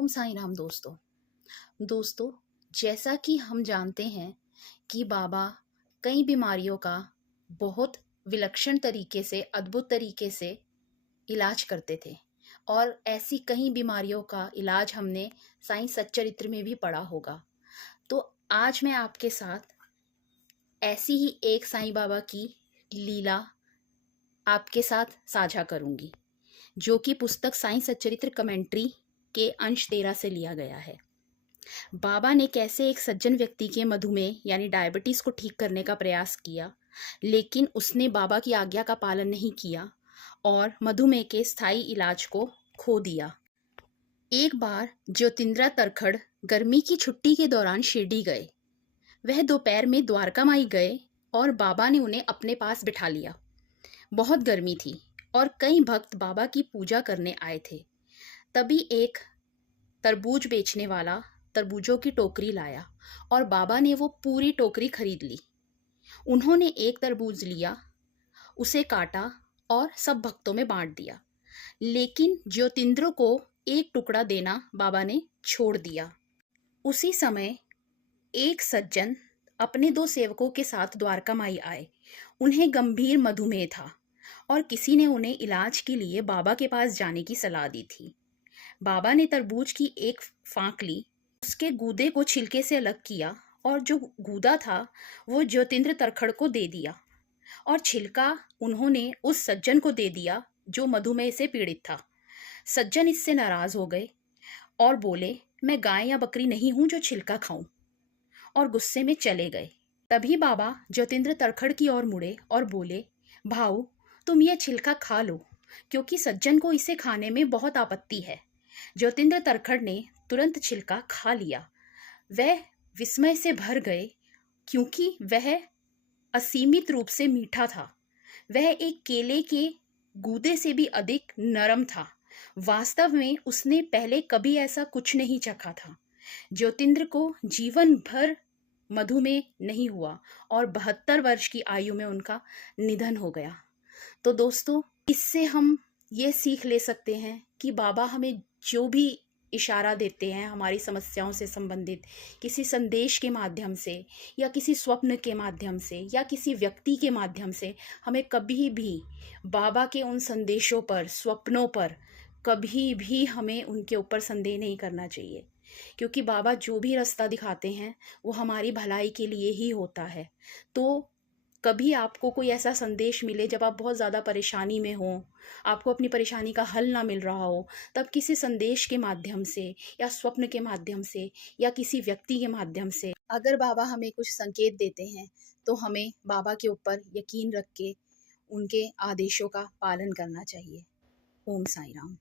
ओम साईं राम दोस्तों, जैसा कि हम जानते हैं कि बाबा कई बीमारियों का बहुत विलक्षण तरीके से, अद्भुत तरीके से इलाज करते थे और ऐसी कई बीमारियों का इलाज हमने साईं सच्चरित्र में भी पढ़ा होगा। तो आज मैं आपके साथ ऐसी ही एक साईं बाबा की लीला आपके साथ साझा करूंगी, जो कि पुस्तक साईं सच्चरित्र कमेंट्री के अंश 13 से लिया गया है। बाबा ने कैसे एक सज्जन व्यक्ति के मधुमेह यानी डायबिटीज को ठीक करने का प्रयास किया, लेकिन उसने बाबा की आज्ञा का पालन नहीं किया और मधुमेह के स्थायी इलाज को खो दिया। एक बार ज्योतिंद्रा तरखड़ गर्मी की छुट्टी के दौरान शिरडी गए। वह दोपहर में द्वारका माई गए और बाबा ने उन्हें अपने पास बिठा लिया। बहुत गर्मी थी और कई भक्त बाबा की पूजा करने आए थे। तभी एक तरबूज बेचने वाला तरबूजों की टोकरी लाया और बाबा ने वो पूरी टोकरी खरीद ली। उन्होंने एक तरबूज लिया, उसे काटा और सब भक्तों में बांट दिया, लेकिन ज्योतिंद्र को एक टुकड़ा देना बाबा ने छोड़ दिया। उसी समय एक सज्जन अपने 2 सेवकों के साथ द्वारका माई आए। उन्हें गंभीर मधुमेह था और किसी ने उन्हें इलाज के लिए बाबा के पास जाने की सलाह दी थी। बाबा ने तरबूज की एक फांक ली, उसके गूदे को छिलके से अलग किया और जो गूदा था वो ज्योतिंद्र तरखड़ को दे दिया और छिलका उन्होंने उस सज्जन को दे दिया जो मधुमेह से पीड़ित था। सज्जन इससे नाराज हो गए और बोले, मैं गाय या बकरी नहीं हूं जो छिलका खाऊं, और गुस्से में चले गए। तभी बाबा ज्योतिंद्र तरखड़ की ओर मुड़े और बोले, भाऊ तुम ये छिलका खा लो, क्योंकि सज्जन को इसे खाने में बहुत आपत्ति है। ज्योतिंद्र तरखड़ ने तुरंत छिलका खा लिया। वह विस्मय से भर गए, क्योंकि वह असीमित रूप से मीठा था। वह एक केले के गूदे से भी अधिक नरम था। वास्तव में उसने पहले कभी ऐसा कुछ नहीं चखा था। ज्योतिंद्र को जीवन भर मधुमेह नहीं हुआ और 72 वर्ष की आयु में उनका निधन हो गया। तो दोस्तों, इससे हम ये सीख ले सकते हैं कि बाबा हमें जो भी इशारा देते हैं हमारी समस्याओं से संबंधित, किसी संदेश के माध्यम से या किसी स्वप्न के माध्यम से या किसी व्यक्ति के माध्यम से, हमें कभी भी बाबा के उन संदेशों पर, स्वप्नों पर कभी भी हमें उनके ऊपर संदेह नहीं करना चाहिए, क्योंकि बाबा जो भी रास्ता दिखाते हैं वो हमारी भलाई के लिए ही होता है। तो कभी आपको कोई ऐसा संदेश मिले जब आप बहुत ज़्यादा परेशानी में हो, आपको अपनी परेशानी का हल ना मिल रहा हो, तब किसी संदेश के माध्यम से या स्वप्न के माध्यम से या किसी व्यक्ति के माध्यम से अगर बाबा हमें कुछ संकेत देते हैं, तो हमें बाबा के ऊपर यकीन रख के उनके आदेशों का पालन करना चाहिए। ओम साईं राम।